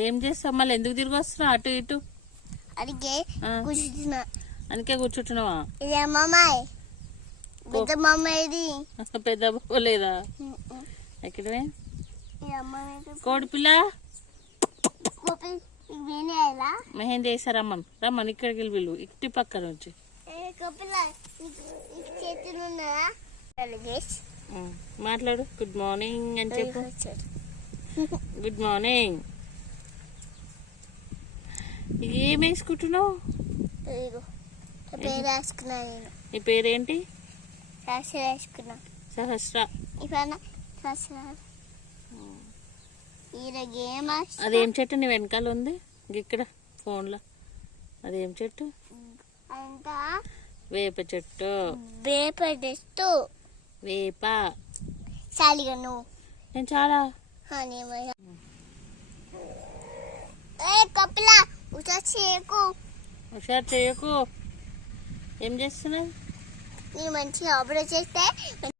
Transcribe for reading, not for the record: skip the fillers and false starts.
ఏం చేస్తావు మళ్ళీ? ఎందుకు తిరిగి వస్తున్నావు అటు ఇటు? అందుకే కూర్చుంటున్నా. అందుకే కూర్చుంటున్నావా? ఇది అమ్మమ్మాయి, పెద్ద మమ్మాయిది. పెద్ద పోలేదా? ఎక్కడవే కోడి పిల్ల మెహందీ వేసా రమ్మను. రమ్మను ఇక్కడికి వెళ్ళి వీళ్ళు ఇటు పక్క నుంచి. మాట్లాడు. గుడ్ మార్నింగ్ అని చెప్పు. Good morning. ఏం వేసుకుంటున్నావు? నీ పేరేంటి? సహస్ర. అదేం చెట్టు నీ వెనకాల ఉంది ఇక్కడ ఫోన్లో? అదేం చెట్టు? వేప చెట్టు. వేప చెట్టు. వేప చాలిగను. నేను చాలా కపిలా హుషారు చేయకు. ఏం చేస్తున్నావు? నీ మంచిగా ఆపరేట్ చేస్తే